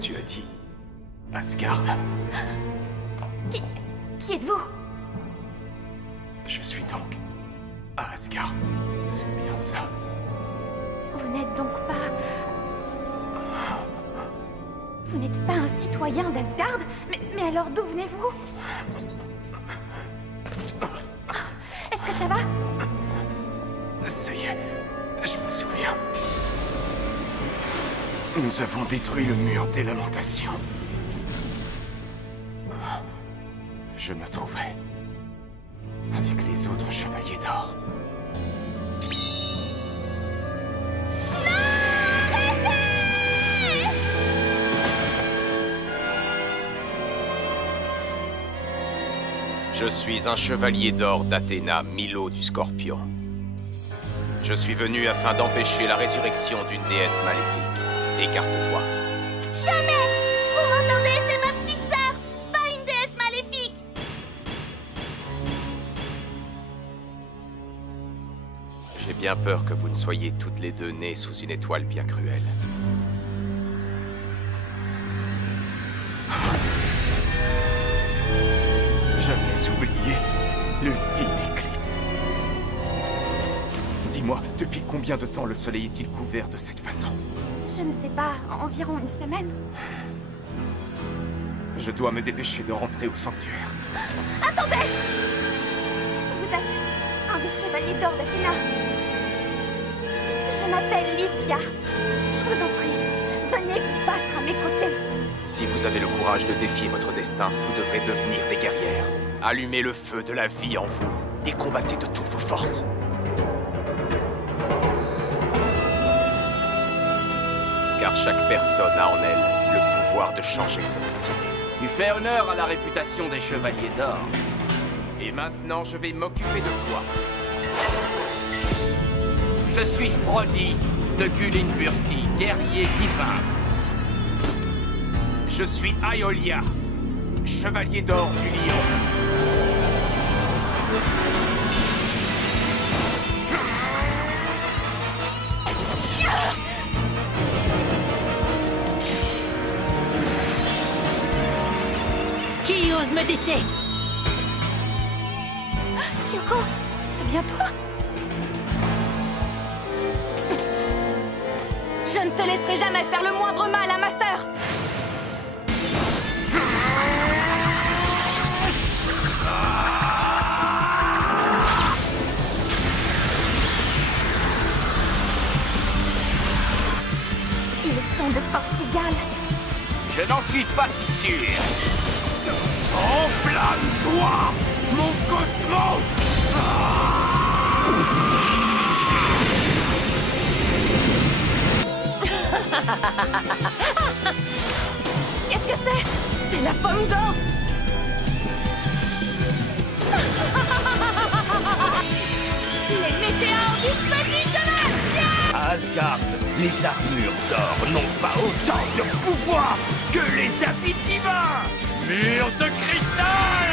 Tu as dit... Asgard. Qui êtes-vous? Je suis donc... à Asgard. C'est bien ça. Vous n'êtes donc pas... Vous n'êtes pas un citoyen d'Asgard? Mais alors d'où venez-vous? Est-ce que ça va? Ça y est, je me souviens. Nous avons détruit le mur des lamentations. Je me trouvais avec les autres chevaliers d'or. Je suis un chevalier d'or d'Athéna, Milo du Scorpion. Je suis venu afin d'empêcher la résurrection d'une déesse maléfique. Écarte-toi. Jamais! Vous m'entendez? C'est ma petite sœur, pas une déesse maléfique! J'ai bien peur que vous ne soyez toutes les deux nées sous une étoile bien cruelle. J'avais oublié l'ultime éclipse. Dis-moi, depuis combien de temps le soleil est-il couvert de cette façon? Je ne sais pas, environ une semaine. Je dois me dépêcher de rentrer au sanctuaire. Attendez! Vous êtes un des chevaliers d'or d'Athéna. Je m'appelle Livia. Je vous en prie, venez vous battre à mes côtés. Si vous avez le courage de défier votre destin, vous devrez devenir des guerrières. Allumez le feu de la vie en vous et combattez de toutes vos forces. Car chaque personne a en elle le pouvoir de changer sa destinée. Tu fais honneur à la réputation des chevaliers d'or. Et maintenant, je vais m'occuper de toi. Je suis Frodi de Gullinbursti, guerrier divin. Je suis Aeolia, chevalier d'or du lion. Qui ose me défier? Kyoko, c'est bien toi? Je ne te laisserai jamais faire le moindre mal à ma sœur! Ils sont de force égale. Je n'en suis pas si sûr. Enflamme-toi, mon cosmos! Qu'est-ce que c'est? C'est la pomme d'or! Les météores du petit cheval! À Asgard, les armures d'or n'ont pas autant de pouvoir que les habits divins! Murs de cristal!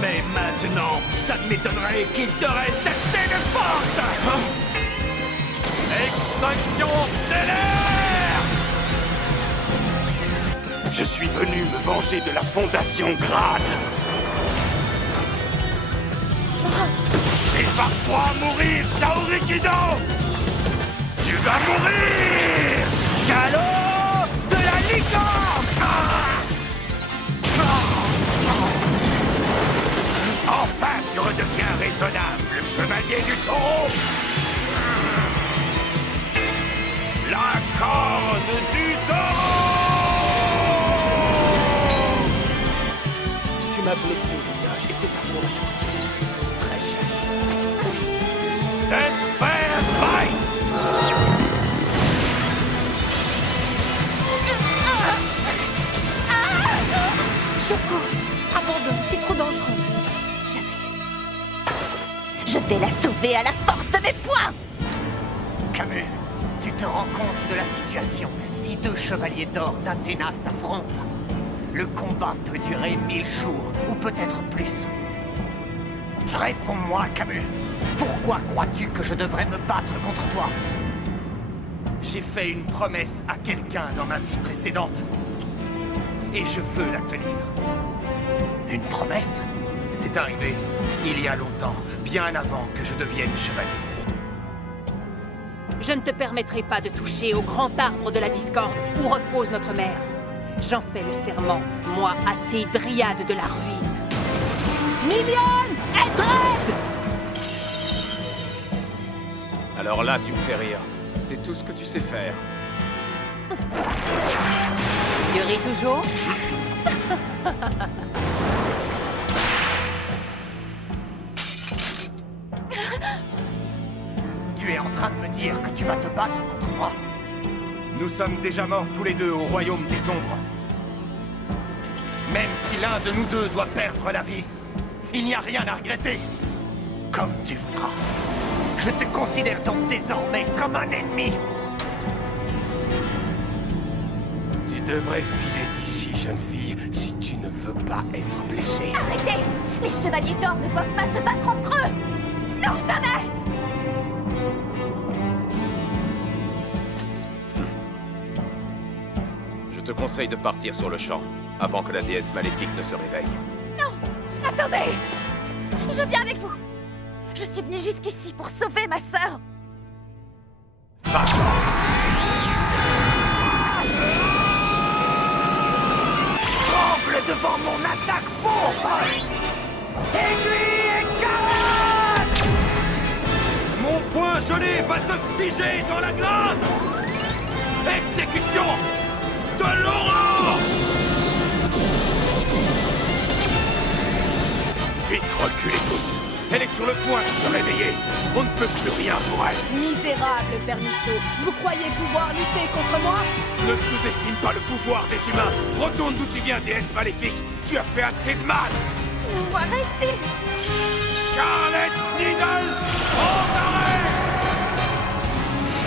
Mais maintenant, ça m'étonnerait qu'il te reste assez de force! Extinction stellaire! Je suis venu me venger de la Fondation Grade. Prépare-toi à mourir, Saurikido! Tu vas mourir! Galop de la licorne! Enfin, tu redeviens raisonnable, chevalier du taureau! La corne du taureau! Tu m'as blessé au visage et c'est ta faute. Très cher. Despair Fight! Kyoko, abandonne, c'est trop dangereux. Je vais la sauver à la force de mes poings! Camus, tu te rends compte de la situation si deux chevaliers d'or d'Athéna s'affrontent? Le combat peut durer 1000 jours, ou peut-être plus. Réponds-moi, Camus. Pourquoi crois-tu que je devrais me battre contre toi? J'ai fait une promesse à quelqu'un dans ma vie précédente. Et je veux la tenir. Une promesse? C'est arrivé il y a longtemps, bien avant que je devienne chevalier. Je ne te permettrai pas de toucher au grand arbre de la discorde où repose notre mère. J'en fais le serment, moi, athée dryade de la ruine. Million, Eldred! Alors là, tu me fais rire. C'est tout ce que tu sais faire. Tu ris toujours? Tu es en train de me dire que tu vas te battre contre moi? Nous sommes déjà morts tous les deux au royaume des ombres. Même si l'un de nous deux doit perdre la vie, il n'y a rien à regretter. Comme tu voudras. Je te considère donc désormais comme un ennemi. Tu devrais filer d'ici, jeune fille, si tu ne veux pas être blessée. Arrêtez! Les chevaliers d'or ne doivent pas se battre entre eux! Non, jamais! Je te conseille de partir sur le champ, avant que la déesse maléfique ne se réveille. Non! Attendez! Je viens avec vous! Je suis venue jusqu'ici pour sauver ma sœur! Tremble devant mon attaque pourpre! Aiguille écarlate! Mon poing gelé va te figer dans la glace! Exécution de l'aurore! Vite, reculez tous! Elle est sur le point de se réveiller! On ne peut plus rien pour elle! Misérable Vermisseau, vous croyez pouvoir lutter contre moi? Ne sous-estime pas le pouvoir des humains! Retourne d'où tu viens, déesse maléfique! Tu as fait assez de mal! Non, arrêtez! Scarlet Needle!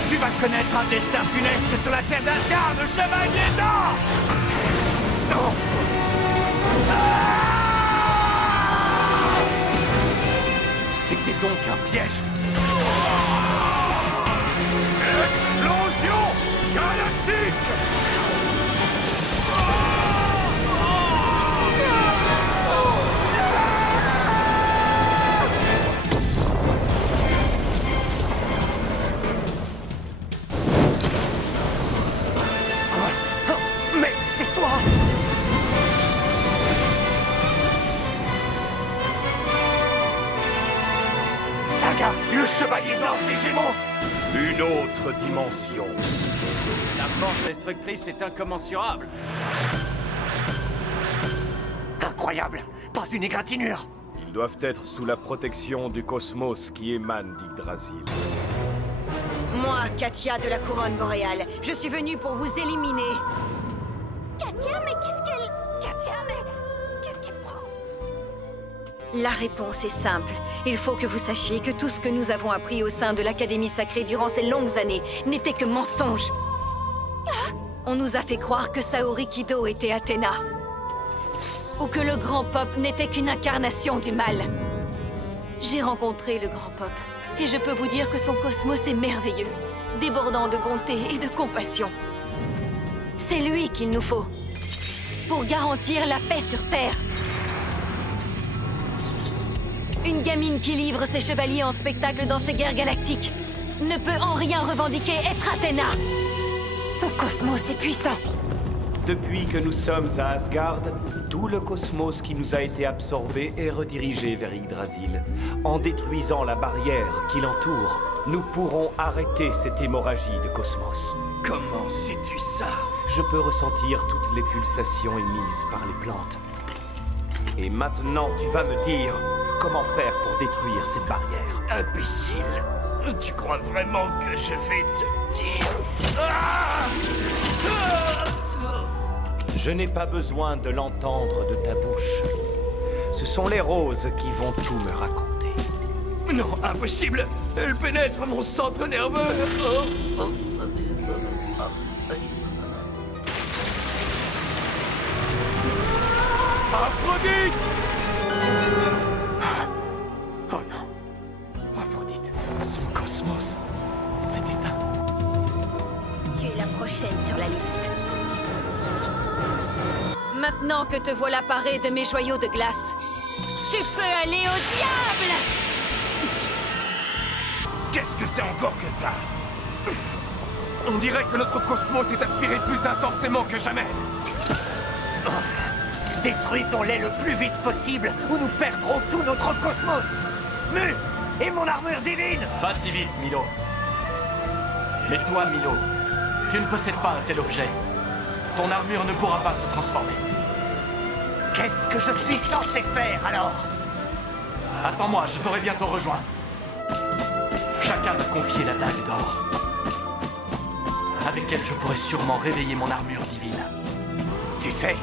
Tu vas connaître un destin funeste sur la terre d'Asgard, le chevalier d'or! Non! C'était donc un piège! Explosion galactique! Mais c'est toi! Saga, le chevalier d'or des Gémeaux! Une autre dimension. La force destructrice est incommensurable. Incroyable! Pas une égratignure! Ils doivent être sous la protection du cosmos qui émane d'Yggdrasil. Moi, Katia de la couronne boréale, je suis venue pour vous éliminer. Katia, mais qu'est-ce qu'elle... Katia, mais... Qu'est-ce qui te prend? La réponse est simple. Il faut que vous sachiez que tout ce que nous avons appris au sein de l'Académie sacrée durant ces longues années n'était que mensonge. On nous a fait croire que Saori Kido était Athéna. Ou que le Grand Pop n'était qu'une incarnation du mal. J'ai rencontré le Grand Pop, et je peux vous dire que son cosmos est merveilleux, débordant de bonté et de compassion. C'est lui qu'il nous faut, pour garantir la paix sur Terre. Une gamine qui livre ses chevaliers en spectacle dans ces guerres galactiques ne peut en rien revendiquer être Athéna. Son cosmos est puissant. Depuis que nous sommes à Asgard, tout le cosmos qui nous a été absorbé est redirigé vers Yggdrasil. En détruisant la barrière qui l'entoure, nous pourrons arrêter cette hémorragie de cosmos. Comment sais-tu ça? Je peux ressentir toutes les pulsations émises par les plantes. Et maintenant, tu vas me dire comment faire pour détruire cette barrière. Imbécile! Tu crois vraiment que je vais te dire? Ah! Je n'ai pas besoin de l'entendre de ta bouche. Ce sont les roses qui vont tout me raconter. Non, impossible! Elle pénètre mon centre nerveux! Aphrodite! Oh non. Aphrodite, son cosmos s'est éteint. prochaine sur la liste. Maintenant que te voilà paré de mes joyaux de glace, tu peux aller au diable! Qu'est-ce que c'est encore que ça? On dirait que notre cosmos est aspiré plus intensément que jamais. Détruisons-les le plus vite possible ou nous perdrons tout notre cosmos. Mu! Et mon armure divine! Pas si vite, Milo. Mais toi, Milo, tu ne possèdes pas un tel objet. Ton armure ne pourra pas se transformer. Qu'est-ce que je suis censé faire, alors? Attends-moi, je t'aurai bientôt rejoint. Chacun m'a confié la dague d'or. Avec elle, je pourrais sûrement réveiller mon armure divine. Tu sais,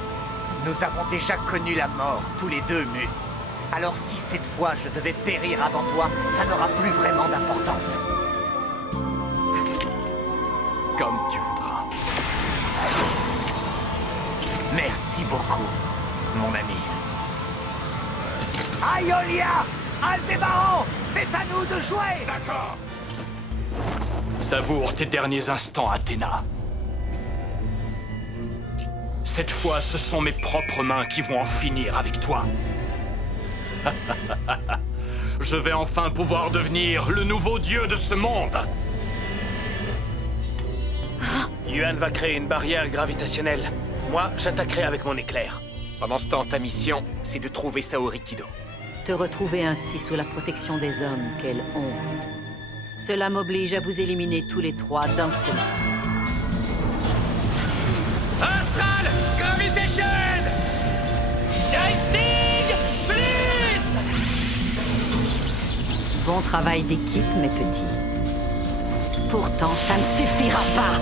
nous avons déjà connu la mort, tous les deux, Mu. Alors si cette fois je devais périr avant toi, ça n'aura plus vraiment d'importance. Comme tu voudras. Merci beaucoup, mon ami. Aiolia! Aldébaran! C'est à nous de jouer! D'accord. Savoure tes derniers instants, Athéna. Cette fois, ce sont mes propres mains qui vont en finir avec toi. Je vais enfin pouvoir devenir le nouveau dieu de ce monde. Yuan va créer une barrière gravitationnelle. Moi, j'attaquerai avec mon éclair. Pendant ce temps, ta mission, c'est de trouver Saori Kido. Te retrouver ainsi sous la protection des hommes, quelle honte. Cela m'oblige à vous éliminer tous les trois d'un seul coup. Astral Gravitation! Geistig Blitz! Bon travail d'équipe, mes petits. Pourtant, ça ne suffira pas.